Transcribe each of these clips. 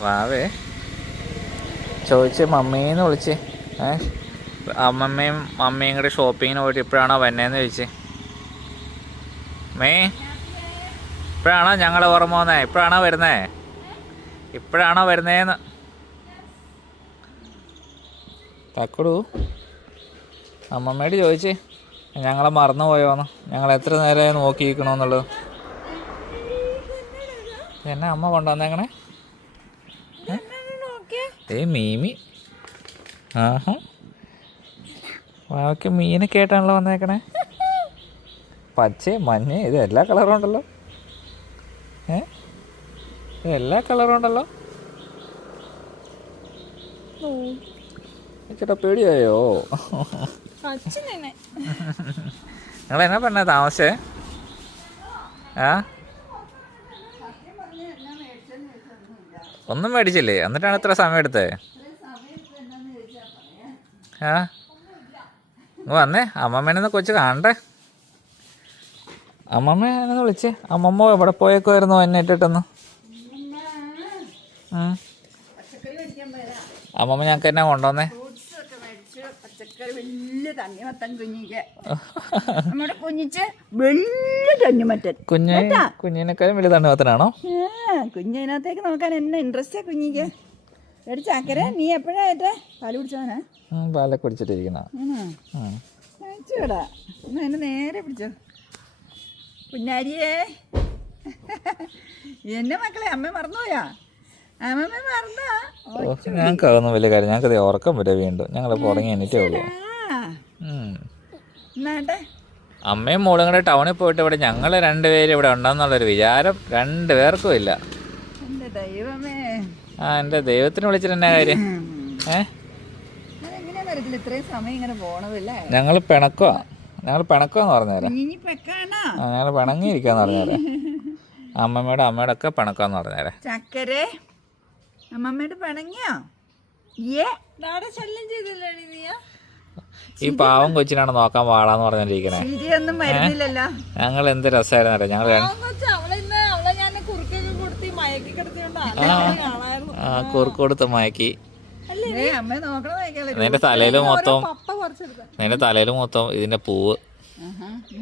വാവേ. ചോദിച്ച് മമ്മീന്ന് വിളിച്ച്. അമ്മമ്മയും മമ്മിയും കൂടെ ഷോപ്പിങ്ങിന് പോയിട്ട് ഇപ്പോഴാണോ വന്നേന്ന് ചോദിച്ച്. മേ ഇപ്പോഴാണോ ഞങ്ങൾ ഓർമ്മ വന്നേ? ഇപ്പോഴാണോ വരുന്നേ? ഇപ്പോഴാണോ വരുന്നേന്ന്. തക്കടു. അമ്മമ്മയോട് ചോദിച്ച് ഞങ്ങളെ മറന്നു പോയോന്ന്. ഞങ്ങൾ എത്ര നേരമായി നോക്കിയിരിക്കണമെന്നുള്ളത് എന്നെ അമ്മ കൊണ്ടുവന്നേക്കണേ? ഏ മീമി. ആഹാ. വാവയ്ക്ക് മീനൊക്കെ ആയിട്ടാണല്ലോ വന്നേക്കണേ. പച്ച മഞ്ഞ ഇത് എല്ലാ കളറും ഉണ്ടല്ലോ. ഏ? ഇത് എല്ലാ കളറും ഉണ്ടല്ലോ. ചേട്ടാ പേടിയായോ? നിങ്ങൾ എന്നാ പറഞ്ഞ താമസേ ആ? ഒന്നും മേടിച്ചില്ലേ? എന്നിട്ടാണ് ഇത്ര സമയം എടുത്തത് ആ? വന്നേ. അമ്മമ്മേനൊന്ന് കൊച്ചു കാണണ്ടേ അമ്മമ്മേനെ വിളിച്ച്. അമ്മമ്മ എവിടെ പോയേക്കുമായിരുന്നു എന്നെ ഇട്ടിട്ടൊന്ന്. അമ്മമ്മ. ഞങ്ങൾക്ക് എന്നാ കൊണ്ടുവന്നേ. പച്ചക്കറി വലിയ തണ്ണിമത്തൻ കുഞ്ഞിക്ക്. നമ്മുടെ കുഞ്ഞിച്ച് വലിയ തണ്ണിമത്തൻ. കുഞ്ഞ് കുഞ്ഞിനെക്കാളും വലിയ തണ്ണുപത്തനാണോ ആ, കുഞ്ഞിനകത്തേക്ക് നോക്കാൻ എന്നെ ഇൻട്രസ്റ്റാ കുഞ്ഞിക്ക്? എടി ചാക്കര നീ എപ്പോഴാ ഏറ്റേ? പാൽ കുടിച്ചവനാ പാലൊക്കെ കുടിച്ചിട്ടിരിക്കുന്ന. അയച്ചുവിടാ എന്നാ എന്നെ നേരെ പിടിച്ചോ. കുഞ്ഞാരിയേ. എന്നെ മക്കളെ അമ്മ മറന്നുപോയാ? ഞങ്ങൾക്ക് അതൊന്നും വലിയ കാര്യം ഞങ്ങൾക്ക് ഉറക്കം വരെ വീണ്ടും. ഞങ്ങൾ ഉറങ്ങി എണീറ്റേ ഉള്ളൂ. അമ്മയും മോളും കൂടെ ടൗണിൽ പോയിട്ട് ഇവിടെ ഞങ്ങൾ രണ്ടുപേരും ഇവിടെ ഉണ്ടെന്നുള്ളൊരു വിചാരം രണ്ടുപേർക്കും ഇല്ല. ആ എന്റെ ദൈവത്തിന് വിളിച്ചിട്ട് എന്നാ കാര്യം? ഏ? ഞങ്ങൾ ഞങ്ങൾ പിണക്കുക ഞങ്ങൾ പിണക്കുമെന്ന് പറഞ്ഞേരാ ഞങ്ങൾ ഞങ്ങൾ പിണങ്ങിയിരിക്കാന്ന് പറഞ്ഞേരാ അമ്മമ്മയുടെ അമ്മയുടെ ഒക്കെ പിണക്കാന്ന് പറഞ്ഞേരാ ചക്കരെ. അമ്മമ്മയുടെ പിണങ്ങിയോ ഏ നാടെ ശല്യം ചെയ്തില്ലേ നീയ? ഈ പാവം കൊച്ചിനാണ് നോക്കാൻ പാടാന്ന് വരുന്നില്ലല്ലോ. ഞങ്ങൾ എന്ത് രസമായിരുന്നു അറിയാം? ഞങ്ങൾ കുറുക്ക് കൊടുത്ത് മയക്കി. നിന്റെ തലയിൽ മൊത്തം പപ്പ കുറച്ചെടുത്ത നിന്റെ തലയിൽ മൊത്തം ഇതിന്റെ പൂവ്.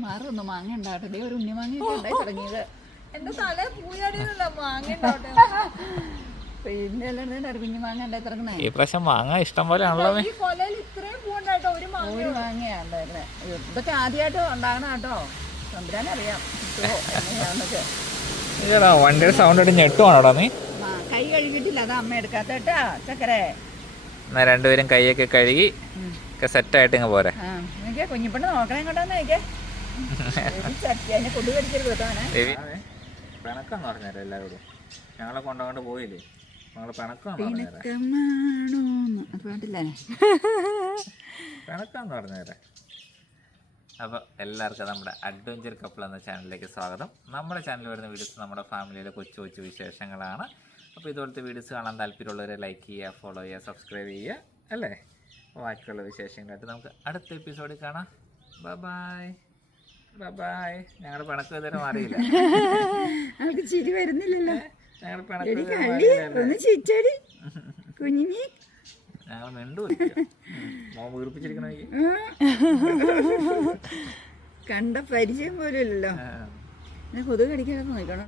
മാറൊന്ന് ഈ പ്രാവശ്യം മാങ്ങ ഇഷ്ടം പോലെ ആണല്ലോ ഈ കൊലയിൽ ഇത്രയും പൂണ്ടായിട്ടോ ഒരു മാങ്ങയാ ഉണ്ടായിരുന്നെ. ഇതൊക്കെ ആദ്യമായിട്ട് ഉണ്ടാകണം കേട്ടോ? ഇതാ വണ്ടിയുടെ സൗണ്ട് ഇട്ട് ഞെട്ടുവാണോടാ നീ? ആ, കൈ കഴുകിയിട്ടില്ല. അതാ അമ്മ എടുക്കാത്തേട്ടാ ചക്കരെ. എന്നാ രണ്ടുപേരും കൈയൊക്കെ കഴുകി ഒക്കെ സെറ്റായിട്ട് ഇങ്ങ് പോരെ. കുഞ്ഞിപ്പെണ്ണ് നോക്കണേ ഇങ്ങോട്ടാന്ന് നോക്കേ കൊണ്ടുപോയിരിക്കരുത് കേട്ടോ അവനെ ദേവി എല്ലാവരോടും ഞങ്ങളെ കൊണ്ടുകൊണ്ട് പോയില്ലേ? പിണക്കാന്ന് പറഞ്ഞേരാ പിണക്കാന്ന് അപ്പോൾ എല്ലാവർക്കും നമ്മുടെ അഡ്വഞ്ചർ കപ്പിൾ എന്ന ചാനലിലേക്ക് സ്വാഗതം. നമ്മുടെ ചാനലിൽ വരുന്ന വീഡിയോസ് നമ്മുടെ ഫാമിലിയിലെ കൊച്ചു കൊച്ചു വിശേഷങ്ങളാണ്. അപ്പോൾ ഇതുപോലത്തെ വീഡിയോസ് കാണാൻ താല്പര്യമുള്ളവരെ ലൈക്ക് ചെയ്യുക ഫോളോ ചെയ്യുക സബ്സ്ക്രൈബ് ചെയ്യുക അല്ലേ? ബാക്കിയുള്ള വിശേഷങ്ങളായിട്ട് നമുക്ക് അടുത്ത എപ്പിസോഡിൽ കാണാം. ബൈ ബൈ ഞങ്ങളുടെ പിണക്കം ഇതുവരെ മാറിയില്ല. ചിരി വരുന്നില്ലല്ലോ. ഒന്ന് കുഞ്ഞിനി മോൻ കണ്ട പരിചയം പോലും ഇല്ലല്ലോ. കൊതുക് കടിക്കാതെ നോക്കണം.